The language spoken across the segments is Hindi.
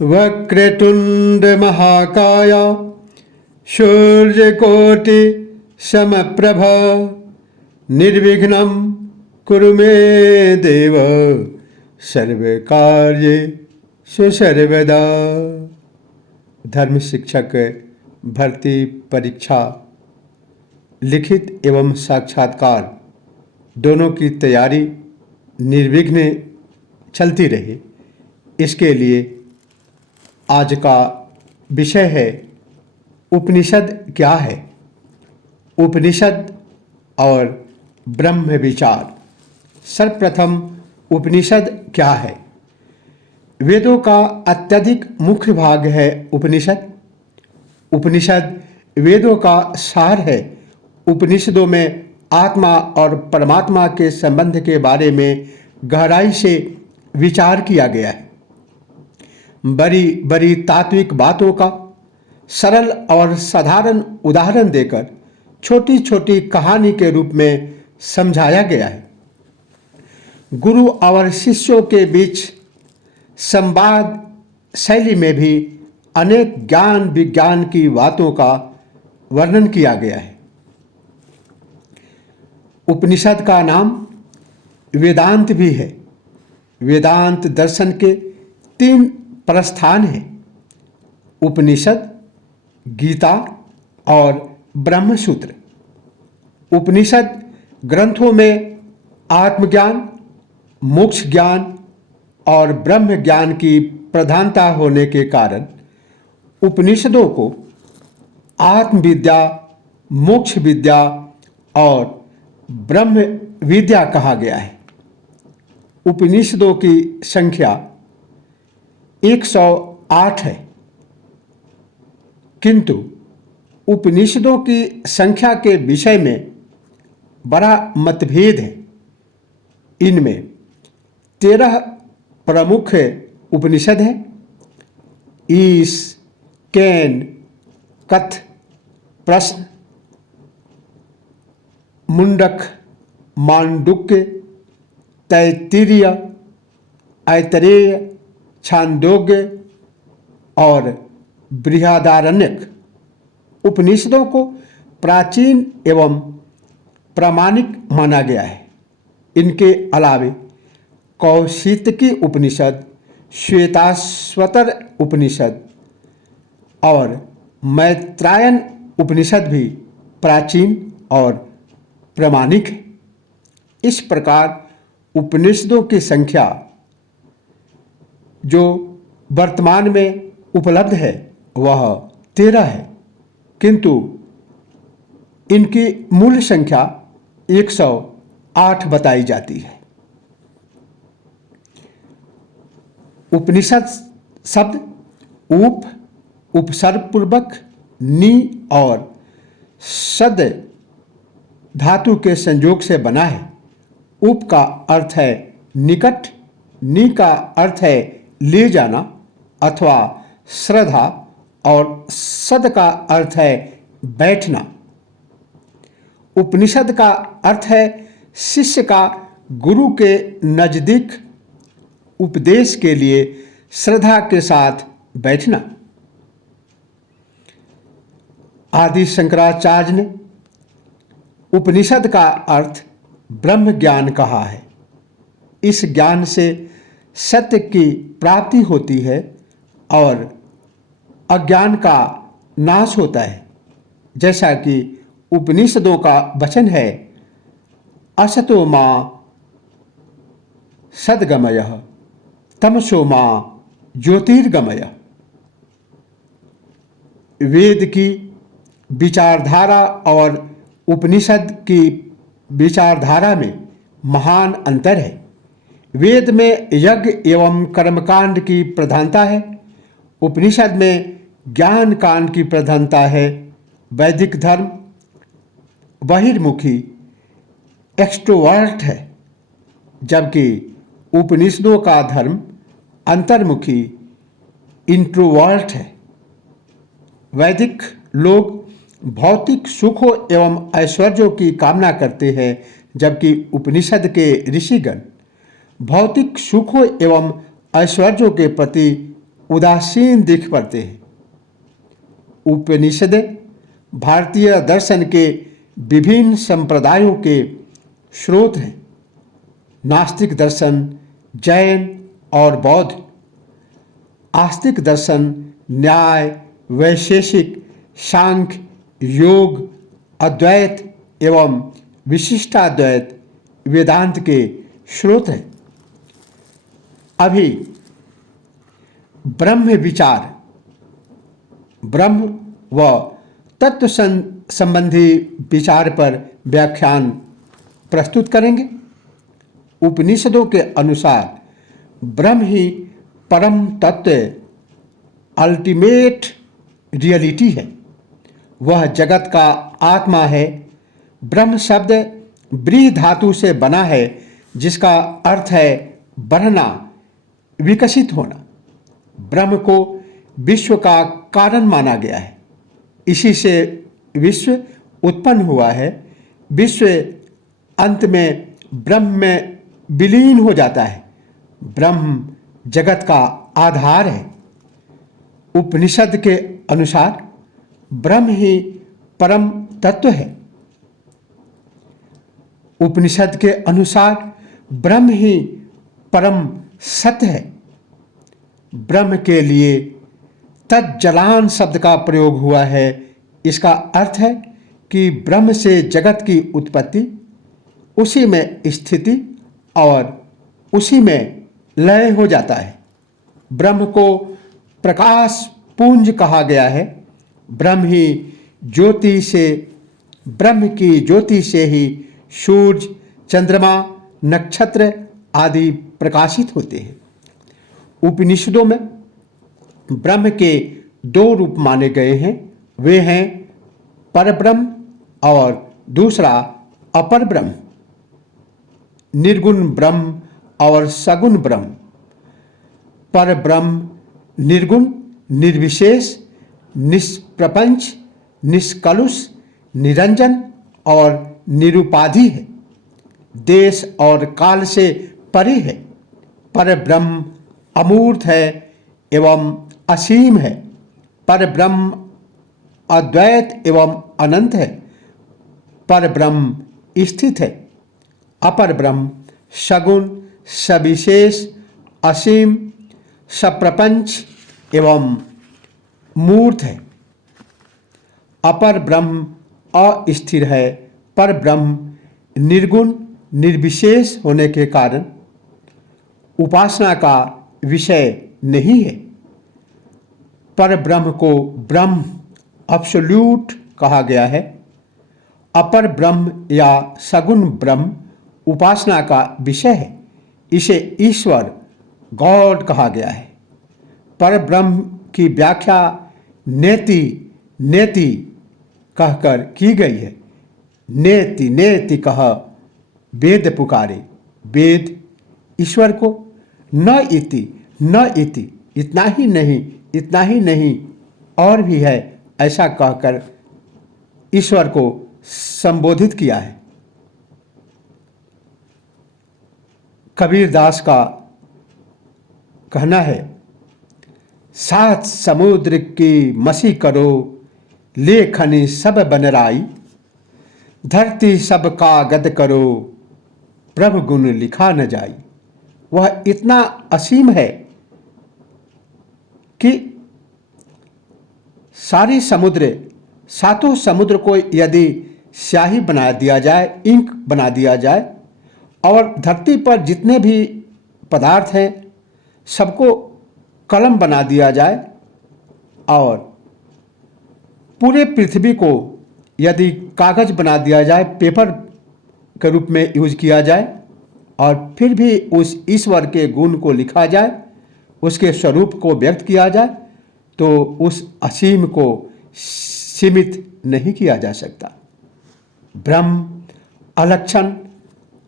वक्रतुंड महाकाय सूर्यकोटि समप्रभ निर्विघ्नं कुरु मे देव सर्वकार्येषु सर्वदा। धर्म शिक्षक भर्ती परीक्षा लिखित एवं साक्षात्कार दोनों की तैयारी निर्विघ्न चलती रहे, इसके लिए आज का विषय है उपनिषद क्या है। उपनिषद और ब्रह्म विचार। सर्वप्रथम उपनिषद क्या है। वेदों का अत्यधिक मुख्य भाग है उपनिषद। उपनिषद वेदों का सार है। उपनिषदों में आत्मा और परमात्मा के संबंध के बारे में गहराई से विचार किया गया है। बड़ी बड़ी तात्विक बातों का सरल और साधारण उदाहरण देकर छोटी छोटी कहानी के रूप में समझाया गया है। गुरु और शिष्यों के बीच संवाद शैली में भी अनेक ज्ञान विज्ञान की बातों का वर्णन किया गया है। उपनिषद का नाम वेदांत भी है। वेदांत दर्शन के 3 प्रस्थान हैं: उपनिषद, गीता और ब्रह्मसूत्र। उपनिषद ग्रंथों में आत्मज्ञान, मोक्ष ज्ञान और ब्रह्म ज्ञान की प्रधानता होने के कारण उपनिषदों को आत्मविद्या, मोक्ष विद्या और ब्रह्म विद्या कहा गया है। उपनिषदों की संख्या 108 है, किंतु उपनिषदों की संख्या के विषय में बड़ा मतभेद है। इनमें 13 प्रमुख उपनिषद हैं: ईश, केन, कथ, प्रश्न, मुंडक, मांडुक्य, तैत्तिरीय, ऐतरेय, छांदोग्य और बृहदारण्यक। उपनिषदों को प्राचीन एवं प्रामाणिक माना गया है। इनके अलावे कौशितकी उपनिषद, श्वेताश्वतर उपनिषद और मैत्रायन उपनिषद भी प्राचीन और प्रामाणिक है। इस प्रकार उपनिषदों की संख्या जो वर्तमान में उपलब्ध है वह 13 है, किंतु इनकी मूल संख्या 108 बताई जाती है। उपनिषद शब्द उप, उपसर्ग पूर्वक नि और सद धातु के संयोग से बना है। उप का अर्थ है निकट, नि का अर्थ है ले जाना अथवा श्रद्धा और सद का अर्थ है बैठना। उपनिषद का अर्थ है शिष्य का गुरु के नजदीक उपदेश के लिए श्रद्धा के साथ बैठना। आदि शंकराचार्य ने उपनिषद का अर्थ ब्रह्म ज्ञान कहा है। इस ज्ञान से सत्य की प्राप्ति होती है और अज्ञान का नाश होता है। जैसा कि उपनिषदों का वचन है, असतो मां सद्गमयः तमसो मां ज्योतिर्गमयः। वेद की विचारधारा और उपनिषद की विचारधारा में महान अंतर है। वेद में यज्ञ एवं कर्मकांड की प्रधानता है। उपनिषद में ज्ञान कांड की प्रधानता है। वैदिक धर्म बहिर्मुखी एक्सट्रोवर्ट है, जबकि उपनिषदों का धर्म अंतर्मुखी इंट्रोवर्ट है। वैदिक लोग भौतिक सुखों एवं ऐश्वर्यों की कामना करते हैं, जबकि उपनिषद के ऋषिगण भौतिक सुखों एवं ऐश्वर्यों के प्रति उदासीन दिख पड़ते हैं। उपनिषदें भारतीय दर्शन के विभिन्न संप्रदायों के स्रोत हैं। नास्तिक दर्शन, जैन और बौद्ध, आस्तिक दर्शन, न्याय, वैशेषिक, सांख्य, योग, अद्वैत एवं विशिष्टाद्वैत वेदांत के स्रोत हैं। अभी ब्रह्म विचार, ब्रह्म व तत्व संबंधी विचार पर व्याख्यान प्रस्तुत करेंगे। उपनिषदों के अनुसार ब्रह्म ही परम तत्व, अल्टीमेट रियलिटी है। वह जगत का आत्मा है। ब्रह्म शब्द ब्रीह धातु से बना है, जिसका अर्थ है बढ़ना, विकसित होना। ब्रह्म को विश्व का कारण माना गया है। इसी से विश्व उत्पन्न हुआ है। विश्व अंत में ब्रह्म में विलीन हो जाता है। ब्रह्म जगत का आधार है। उपनिषद के अनुसार ब्रह्म ही परम तत्व है। उपनिषद के अनुसार ब्रह्म ही परम सत्य है। ब्रह्म के लिए तज्जलान शब्द का प्रयोग हुआ है। इसका अर्थ है कि ब्रह्म से जगत की उत्पत्ति, उसी में स्थिति और उसी में लय हो जाता है। ब्रह्म को प्रकाश पुंज कहा गया है। ब्रह्म की ज्योति से ही सूर्य, चंद्रमा, नक्षत्र आदि प्रकाशित होते हैं। उपनिषदों में ब्रह्म के दो रूप माने गए हैं। वे हैं परब्रह्म और दूसरा अपर ब्रह्म, निर्गुण ब्रह्म और सगुण ब्रह्म। परब्रह्म निर्गुण, निर्विशेष, निष्प्रपंच, निष्कलुष, निरंजन और निरुपाधि है। देश और काल से परे है। परब्रह्म अमूर्त है एवं असीम है। परब्रह्म अद्वैत एवं अनंत है। परब्रह्म स्थित है। अपर ब्रह्म सगुण, सविशेष, असीम, सप्रपंच एवं मूर्त है। अपर ब्रह्म अस्थिर है। पर ब्रह्म निर्गुण, निर्विशेष होने के कारण उपासना का विषय नहीं है। पर ब्रह्म को ब्रह्म अब्सोल्यूट कहा गया है। अपर ब्रह्म या सगुण ब्रह्म उपासना का विषय है। इसे ईश्वर, गॉड कहा गया है। पर ब्रह्म की व्याख्या नेति नेति कहकर की गई है। नेति नेति कह वेद पुकारे। वेद ईश्वर को न इति, इतना ही नहीं, इतना ही नहीं, और भी है, ऐसा कहकर ईश्वर को संबोधित किया है। कबीरदास का कहना है, सात समुद्र की मसी करो, लेखनी सब बनराई, धरती सब कागद करो, प्रभु गुण लिखा न जाई। वह इतना असीम है कि सारी समुद्र, सातों समुद्र को यदि स्याही बना दिया जाए, इंक बना दिया जाए, और धरती पर जितने भी पदार्थ हैं सबको कलम बना दिया जाए, और पूरे पृथ्वी को यदि कागज बना दिया जाए, पेपर के रूप में यूज किया जाए, और फिर भी उस ईश्वर के गुण को लिखा जाए, उसके स्वरूप को व्यक्त किया जाए, तो उस असीम को सीमित नहीं किया जा सकता। ब्रह्म अलक्षण,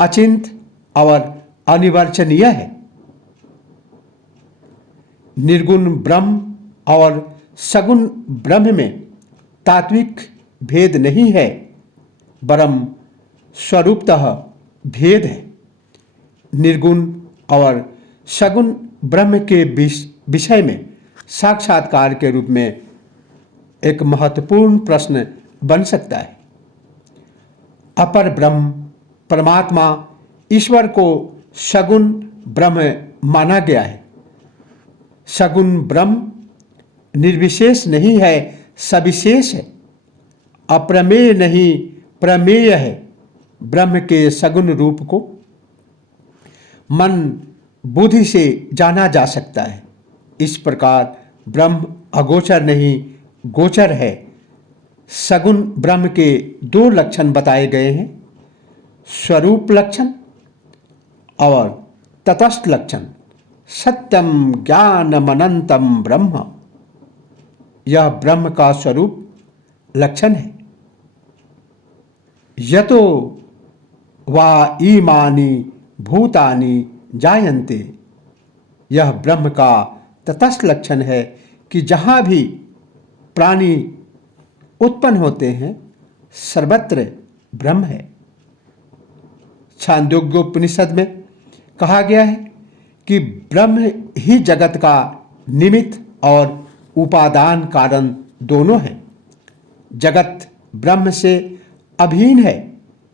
अचिंत और अनिवर्चनीय है। निर्गुण ब्रह्म और सगुण ब्रह्म में तात्विक भेद नहीं है, वरम स्वरूपतः भेद है। निर्गुण और सगुण ब्रह्म के विषय में साक्षात्कार के रूप में एक महत्वपूर्ण प्रश्न बन सकता है। अपर ब्रह्म परमात्मा ईश्वर को सगुण ब्रह्म माना गया है। सगुण ब्रह्म निर्विशेष नहीं है, सविशेष है। अप्रमेय नहीं, प्रमेय है। ब्रह्म के सगुण रूप को मन बुद्धि से जाना जा सकता है। इस प्रकार ब्रह्म अगोचर नहीं, गोचर है। सगुण ब्रह्म के दो लक्षण बताए गए हैं, स्वरूप लक्षण और तटस्थ लक्षण। सत्यम ज्ञानमनंतम ब्रह्म, यह ब्रह्म का स्वरूप लक्षण है। यतो वा ईमानि भूतानि जायन्ते, यह ब्रह्म का तटस्थ लक्षण है कि जहाँ भी प्राणी उत्पन्न होते हैं सर्वत्र ब्रह्म है। छांदोग्योपनिषद में कहा गया है कि ब्रह्म ही जगत का निमित्त और उपादान कारण दोनों है। जगत ब्रह्म से अभिन्न है।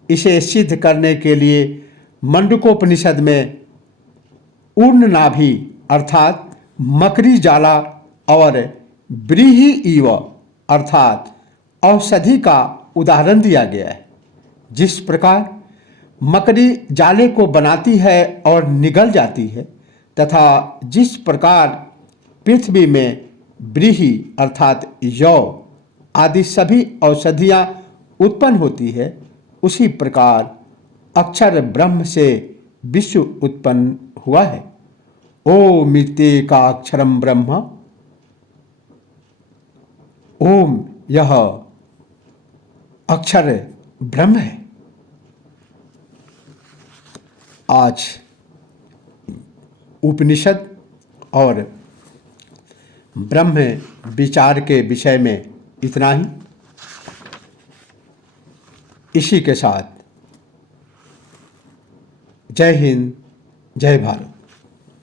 इसे सिद्ध करने के लिए मंडूकोपनिषद में ऊर्णनाभि अर्थात मकरी जाला और व्रीहि इव अर्थात औषधि का उदाहरण दिया गया है। जिस प्रकार मकड़ी जाले को बनाती है और निगल जाती है, तथा जिस प्रकार पृथ्वी में व्रीहि अर्थात यौ आदि सभी औषधियाँ उत्पन्न होती है, उसी प्रकार अक्षर ब्रह्म से विश्व उत्पन्न हुआ है। ओम इत्येका अक्षरम ब्रह्म, ओम यह अक्षर ब्रह्म है। आज उपनिषद और ब्रह्म विचार के विषय में इतना ही। इसी के साथ जय हिंद, जय भारत।